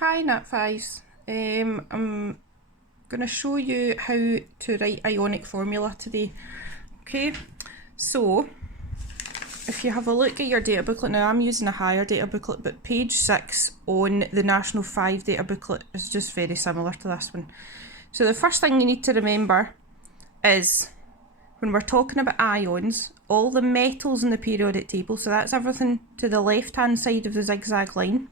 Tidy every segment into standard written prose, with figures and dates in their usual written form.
Hi Nat5s. I'm going to show you how to write ionic formula today. Okay, so if you have a look at your data booklet, now I'm using a higher data booklet, but page 6 on the National 5 data booklet is just very similar to this one. So the first thing you need to remember is when we're talking about ions, all the metals in the periodic table, so that's everything to the left hand side of the zigzag line,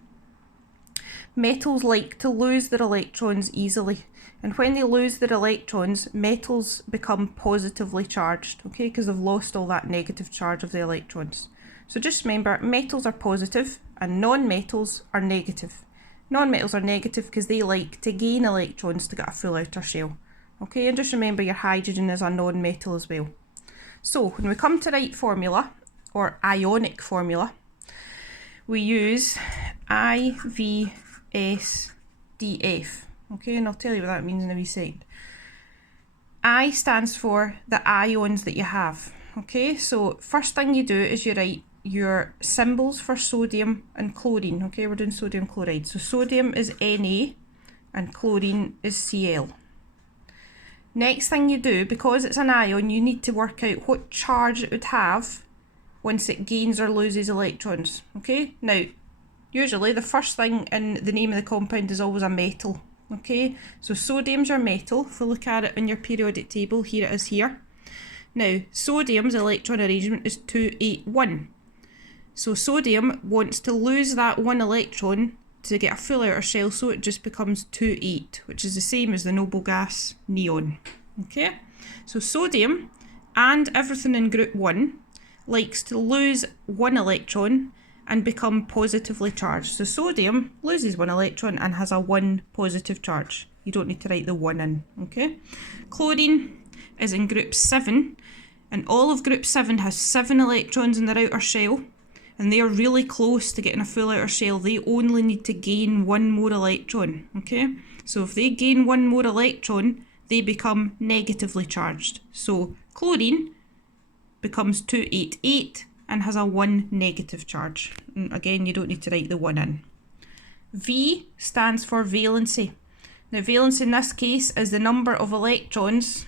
metals like to lose their electrons easily, and when they lose their electrons, metals become positively charged, okay, because they've lost all that negative charge of the electrons. So just remember, metals are positive and non-metals are negative. Non-metals are negative because they like to gain electrons to get a full outer shell, okay, and just remember your hydrogen is a non-metal as well. So when we come to write formula, or ionic formula, we use IV SDF, okay, and I'll tell you what that means in a wee second. I stands for the ions that you have, okay, so first thing you do is you write your symbols for sodium and chlorine, okay, we're doing sodium chloride, so sodium is Na and chlorine is Cl. Next thing you do, because it's an ion, you need to work out what charge it would have once it gains or loses electrons, okay, now usually the first thing in the name of the compound is always a metal, okay, so sodium's your metal. If we look at it in your periodic table, here it is here. Now sodium's electron arrangement is 281, so sodium wants to lose that one electron to get a full outer shell, so it just becomes 28, which is the same as the noble gas neon, okay, so sodium and everything in group 1 likes to lose one electron and become positively charged. So sodium loses one electron and has a 1 positive charge. You don't need to write the 1 in, okay? Chlorine is in group 7, and all of group 7 has 7 electrons in their outer shell, and they are really close to getting a full outer shell. They only need to gain 1 more electron, okay? So if they gain 1 more electron, they become negatively charged. So chlorine becomes 288 and has a 1 negative charge. And again, you don't need to write the 1 in. V stands for valency. Now valency in this case is the number of electrons,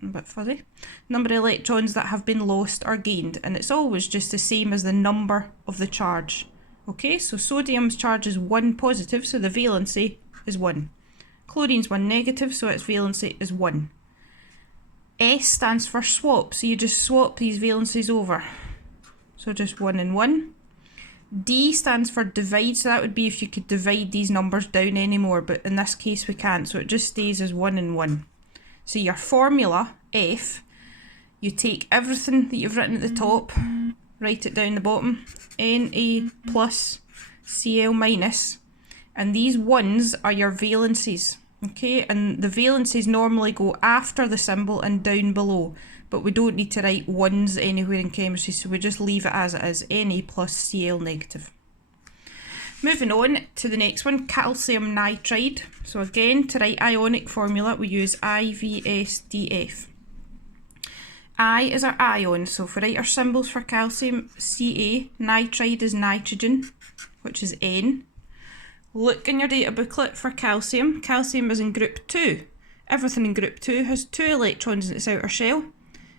a bit fuzzy, number of electrons that have been lost or gained, and it's always just the same as the number of the charge. Okay, so sodium's charge is 1 positive, so the valency is 1. Chlorine's 1 negative, so its valency is 1. S stands for swap, so you just swap these valencies over. So just 1 and 1. D stands for divide, so that would be if you could divide these numbers down anymore, but in this case we can't, so it just stays as 1 and 1. So your formula, F, you take everything that you've written at the top, write it down the bottom, Na plus Cl minus, and these 1s are your valencies, okay, and the valencies normally go after the symbol and down below, but we don't need to write 1s anywhere in chemistry, so we just leave it as it is, Na plus Cl negative. Moving on to the next one, calcium nitride. So again, to write ionic formula, we use IVSDF. I is our ion, so if we write our symbols for calcium, Ca, nitride is nitrogen, which is N. Look in your data booklet for calcium. Calcium is in group 2. Everything in group 2 has 2 electrons in its outer shell,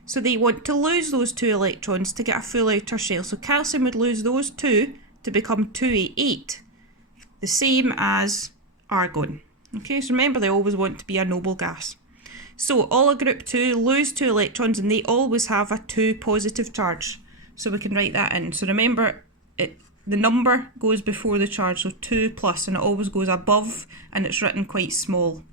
so they want to lose those 2 electrons to get a full outer shell. So calcium would lose those 2 to become 288, the same as argon. Okay, so remember they always want to be a noble gas. So all of group 2 lose 2 electrons and they always have a 2 positive charge. So we can write that in. So remember, the number goes before the charge, so 2 plus, and it always goes above and it's written quite small.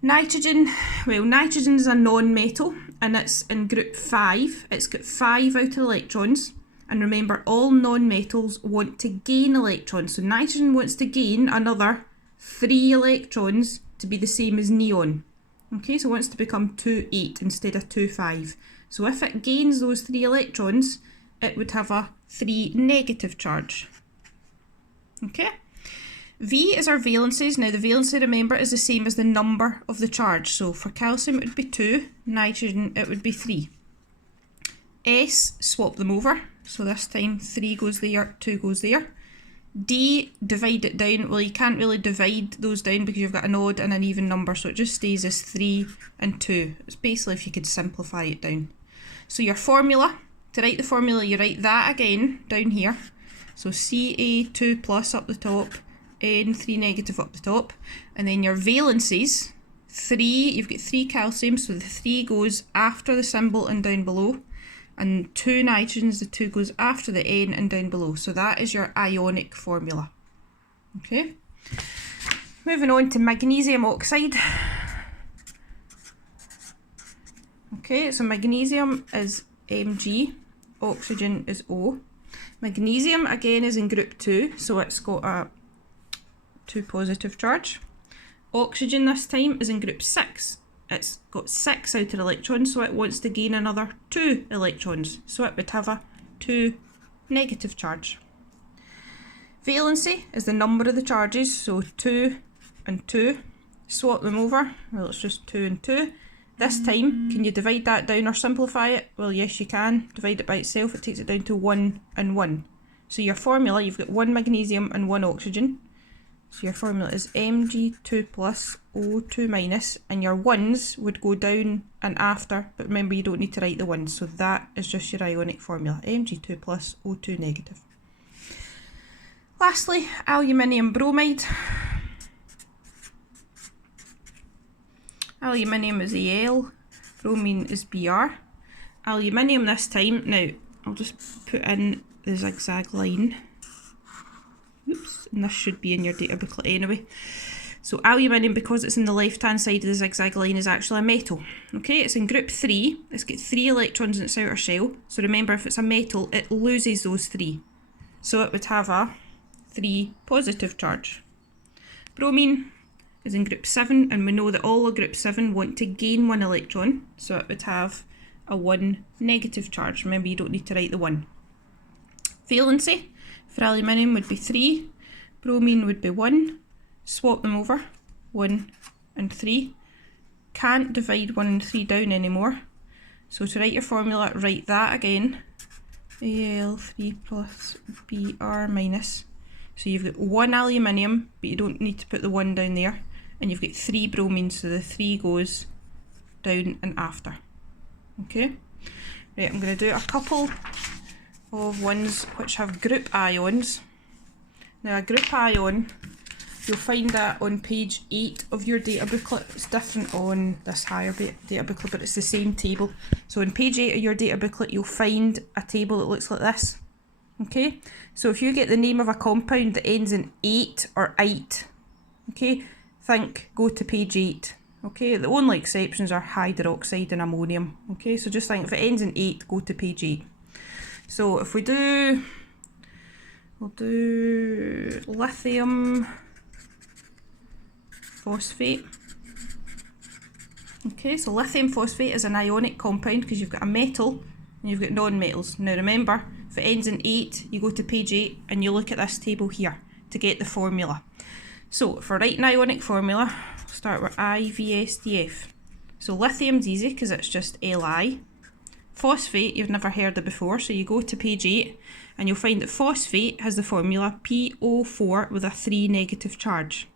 Nitrogen, well, nitrogen is a non-metal and it's in group 5. It's got 5 outer electrons, and remember all non-metals want to gain electrons, so nitrogen wants to gain another 3 electrons to be the same as neon. Okay, so it wants to become 2,8 instead of 2,5. So if it gains those 3 electrons, it would have a 3 negative charge. Okay. V is our valencies. Now the valency, remember, is the same as the number of the charge. So for calcium it would be 2, nitrogen it would be 3. S, swap them over. So this time 3 goes there, 2 goes there. D, divide it down. Well, you can't really divide those down because you've got an odd and an even number, so it just stays as 3 and 2. It's basically if you could simplify it down. So your formula, to write the formula, you write that again down here. So Ca2 plus up the top, N3 negative up the top, and then your valencies, 3, you've got 3 calcium, so the 3 goes after the symbol and down below, and 2 nitrogens, the 2 goes after the N and down below. So that is your ionic formula. Okay, moving on to magnesium oxide. Okay, so magnesium is Mg, oxygen is O. Magnesium again is in group 2, so it's got a 2 positive charge. Oxygen this time is in group 6. It's got 6 outer electrons, so it wants to gain another 2 electrons. So it would have a 2 negative charge. Valency is the number of the charges, so 2 and 2. Swap them over, well it's just 2 and 2. This time, can you divide that down or simplify it? Well yes you can. Divide it by itself, it takes it down to 1 and 1. So your formula, you've got 1 magnesium and 1 oxygen. So your formula is Mg2 plus O2 minus, and your 1s would go down and after, but remember you don't need to write the 1s, so that is just your ionic formula, Mg2 plus O2 negative. Lastly, aluminium bromide. Aluminium is Al, bromine is Br. Aluminium this time, now I'll just put in the zigzag line. Oops, and this should be in your data booklet anyway. So aluminium, because it's in the left hand side of the zigzag line, is actually a metal. Okay, it's in group 3, it's got 3 electrons in its outer shell. So remember, if it's a metal, it loses those 3. So it would have a 3 positive charge. Bromine is in group 7, and we know that all of group 7 want to gain 1 electron, so it would have a 1 negative charge. Remember, you don't need to write the 1. Valency for aluminium would be 3, bromine would be 1, swap them over, 1 and 3. Can't divide 1 and 3 down anymore, so to write your formula, write that again, Al3 plus Br minus. So you've got 1 aluminium, but you don't need to put the 1 down there, and you've got 3 bromine, so the 3 goes down and after. Okay, right, I'm going to do a couple of ones which have group ions. Now a group ion, you'll find that on page 8 of your data booklet. It's different on this higher data booklet, but it's the same table. So on page 8 of your data booklet, you'll find a table that looks like this. Okay, so if you get the name of a compound that ends in 8 or ite, okay, go to page 8. Okay, the only exceptions are hydroxide and ammonium. Okay, so just think, if it ends in 8, go to page 8. So if we'll do lithium phosphate. Okay, so lithium phosphate is an ionic compound because you've got a metal and you've got non-metals. Now remember, if it ends in 8, you go to page 8 and you look at this table here to get the formula. So for writing ionic formula, we'll start with IVSDF. So lithium's easy because it's just Li. Phosphate, you've never heard of before, so you go to page 8 and you'll find that phosphate has the formula PO4 with a 3 negative charge.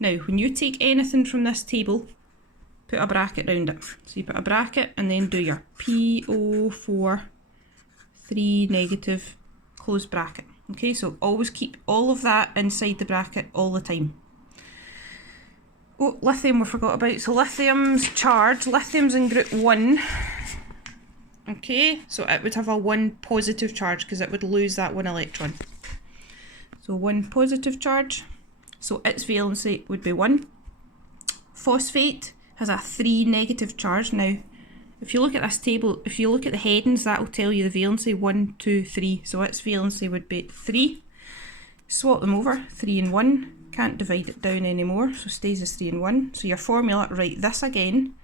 Now, when you take anything from this table, put a bracket around it. So you put a bracket and then do your PO4, 3 negative, close bracket. Okay, so always keep all of that inside the bracket all the time. Oh, lithium we forgot about. So lithium's charge, lithium's in group 1. Okay, so it would have a 1 positive charge because it would lose that 1 electron. So 1 positive charge, so its valency would be 1. Phosphate has a 3 negative charge. Now, if you look at this table, if you look at the headings, that will tell you the valency 1, 2, 3. So its valency would be 3. Swap them over, 3 and 1. Can't divide it down anymore, so stays as 3 and 1. So your formula, write this again.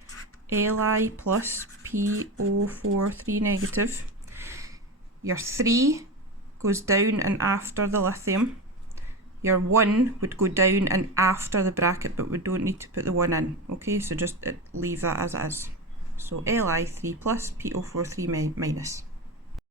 Li plus PO4, 3 negative. Your 3 goes down and after the lithium. Your 1 would go down and after the bracket, but we don't need to put the 1 in. Okay, so just leave that as it is. So Li 3 plus PO4 3 minus.